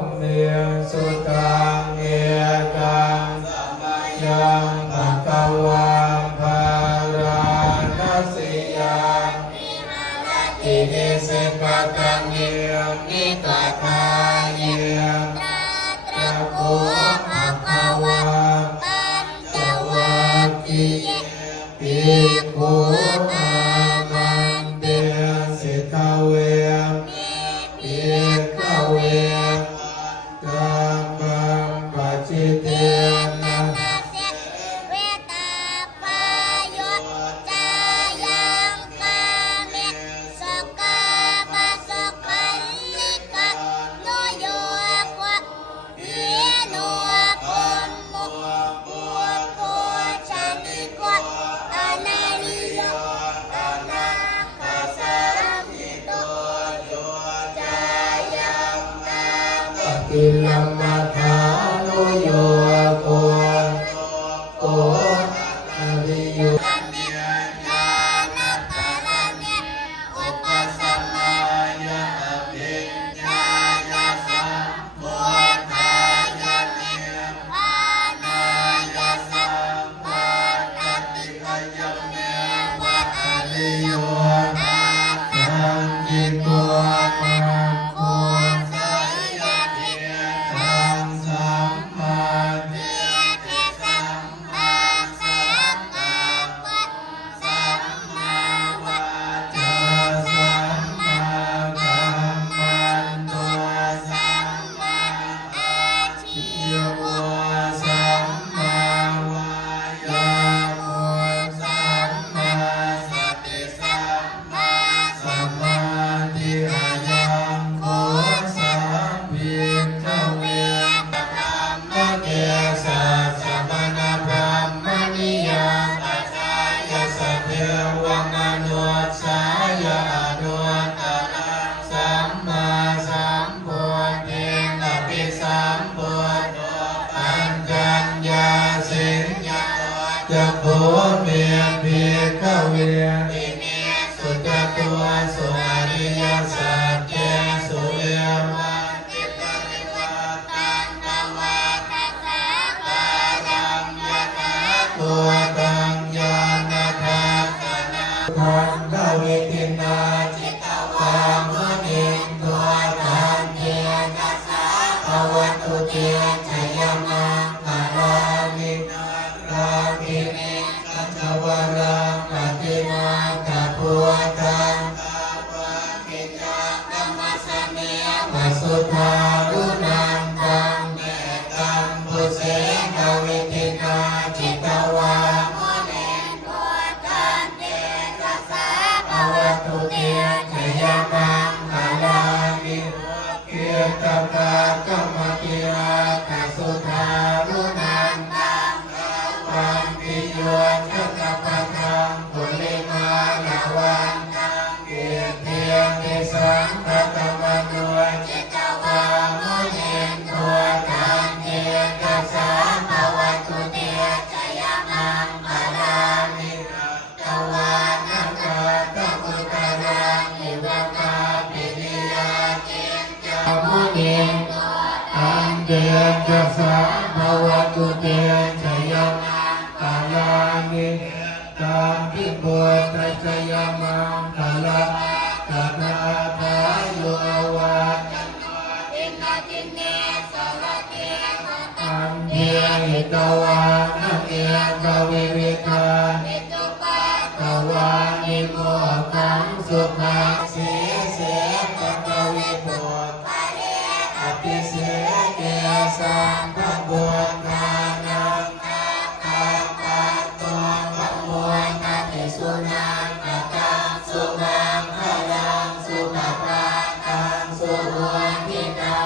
มเมียสุตังเอกังยังภะคะวังภารานัสสิยังอินิสิปะตังเยนิกาคาเยตระโกภะคะวังปัญจวัคคีย์ภิกขุอามันเตสิกขเวภิกขเวกัมมังปัจฉิเตนะเวตาปายโยจายังกาเมสกาปะสกัลลิกะโนโยกวะเยโนปุมมุปุปุชานิกวะอนาลิโยอนาคาสามิโตโยจายังกาเมกิลัมมัฏฐานุโยโกโกอริโยจะโพเมียภิกขเวสุจตุสุอริยสัจเจสุเอวังติปริวัตังกวาทัสสะการังยะถาตัวตังญาณทัสสะนาทันทวิตินาจิตวังมุนิตัวทันเทนัสสะภวัตุเตชยมังคารามิรามิกัจจวรังปฏิมาตาภูตังปัสสุทารุนันตังเมตังพุเสกวิตินาจิตวังมุนิตัวทันเทนัสสะภวัตุเตชยมังคารามิเกียรตกะกัมมปิอาคัสสุทารุนันตังปันติโยชะกะปะทังปุริมาลาวันตังเกียรติยติสังฆตมโนจิตวามุนิตัวทันเทกัสสะภวัตุเตชยมังคารามิตวานังกะตะมุตารังนิวกาปินิยาจิจามุนิอันเดกัสสะภวัตุเตชยมังคารามิตัมปิปุตตะชยมังคาราตถาทาโยวะอันเทียหิตวานังเอกวิวิธาตวานิโมขังสุขังสีเสตกวิปุตอภิเสเกสังพะบุญทานังตาปะตัวพะมวลนาติสุนังกตังสุนังพลังสุขปาตังสุวันทิตัง